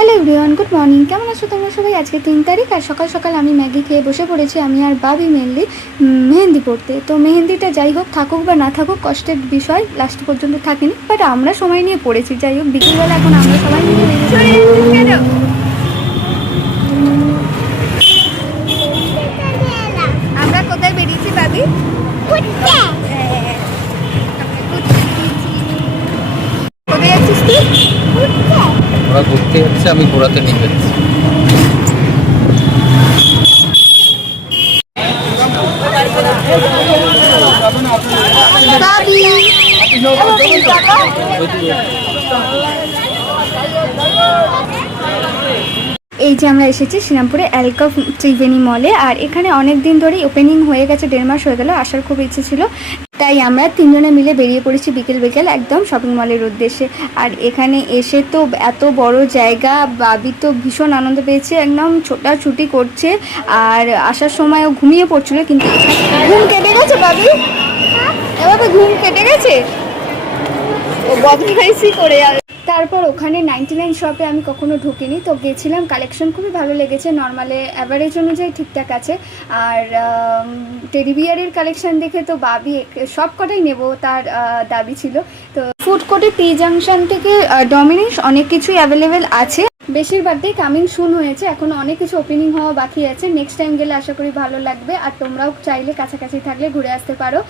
Hello everyone, good morning. কেমন আছো তোমরা সবাই? আজকে 3 তারিখ আর সকাল সকাল আমি ম্যাগি খেয়ে বসে পড়েছি, আমি আর বাবি মেনলি মেহেন্দি পড়তে। তো মেহেন্দিটা যাই হোক, থাকুক বা না থাকুক, কষ্টের বিষয়, লাস্ট পর্যন্ত থাকিনি, বাট আমরা সময় নিয়ে পড়েছি। যাই হোক, বিকেলবেলা এখন আমরা সবাই মিলে আমরা কোথায় বেরিয়েছি বাবি? কোথায় যাচ্ছিস তুই? ওরা ঘুরতে যাচ্ছে, আমি ঘোরাতে নিয়ে যাচ্ছি। এই যে আমরা এসেছি শ্রীরামপুরে অ্যালকভ ত্রিবেণী মলে, আর এখানে অনেক দিন ধরেই ওপেনিং হয়ে গেছে, 1.5 মাস হয়ে গেল। আসার খুব ইচ্ছে ছিল, তাই আমরা 3 জনে মিলে বেরিয়ে পড়েছি বিকেল বিকেল একদম শপিং মলের উদ্দেশ্যে। আর এখানে এসে তো এত বড় জায়গা, বাবি তো ভীষণ আনন্দ পেয়েছে, একদম ছোটাছুটি করছে। আর আসার সময় ও ঘুমিয়ে পড়ছিল, কিন্তু ঘুম কেটে গেছে বাবি, এভাবে ঘুম কেটে গেছে, ও বদমাইশি করে। তারপর ওখানে 99 শপে আমি কখনো ঢুকিনি, তো গেছিলাম, কালেকশন খুবই ভালো লেগেছে, নর্মালে অ্যাভারেজ অনুযায়ী ঠিকঠাক আছে। আর টেডি বিয়ারের কালেকশন দেখে তো বাবি সব কটাই নেব তার দাবি ছিল। তো ফুড কোর্টে টি জাংশন থেকে ডমিনোস অনেক কিছুই অ্যাভেলেবেল আছে, বেশিরভাগটাই কামিং সুন হয়েছে, এখনও অনেক কিছু ওপেনিং হওয়া বাকি আছে। নেক্সট টাইম গেলে আশা করি ভালো লাগবে, আর তোমরাও চাইলে কাছাকাছি থাকলে ঘুরে আসতে পারো,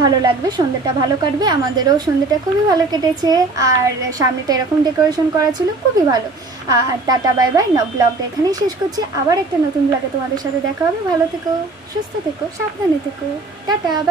ভালো লাগবে, সন্ধ্যেটা ভালো কাটবে। আমাদেরও সন্ধ্যেটা খুবই ভালো কেটেছে, আর সামনেটা এরকম ডেকোরেশন করা ছিল, খুবই ভালো। আর টাটা বাই বাই, ব্লগটা এখানেই শেষ করছি, আবার একটা নতুন ব্লগে তোমাদের সাথে দেখা হবে। ভালো থেকো, সুস্থ থেকো, সাবধানে থেকো, টাটা বাই।